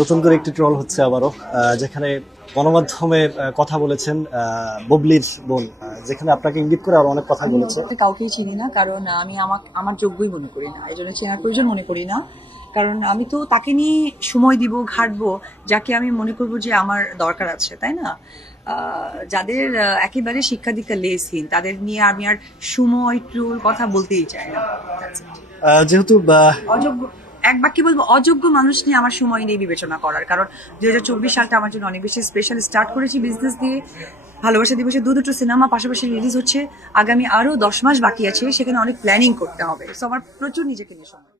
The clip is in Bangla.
নতুন করে একটি ট্রল হচ্ছে আবারও, যেখানে গণমাধ্যমে কথা বলেছেন ববলির বোন, যেখানে আপনাকে ইঙ্গিত করে আর অনেক কথা আমি বলেছে। ওটাতে কাউকেই চিনি না, কারণ আমি আমার যোগ্যই মনে করি না, এই জন্য চেনার প্রয়োজন মনে করি না। কারণ আমি তো তাকে নিয়ে সময় দিব, ঘাটবো যাকে আমি মনে করব যে আমার দরকার আছে, তাই না? যাদের একেবারে শিক্ষা দীক্ষা লেসহীন তাদের নিয়ে আমি আর সময় ট্রুল কথা বলতেই চাই না। That's it. যেহেতু অযোগ্য, এক বাক্যে বলবো অযোগ্য মানুষ নিয়ে আমার সময় নেই বিবেচনা করার। কারণ 2024 সালটা আমার জন্য অনেক বেশি স্পেশাল। স্টার্ট করেছি বিজনেস দিয়ে, ভালোবাসা দিবসে দুটো সিনেমা পাশাপাশি রিলিজ হচ্ছে, আগামী আরো 10 মাস বাকি আছে, সেখানে অনেক প্ল্যানিং করতে হবে। সো আমার প্রচুর নিজেকে নিয়ে সময়।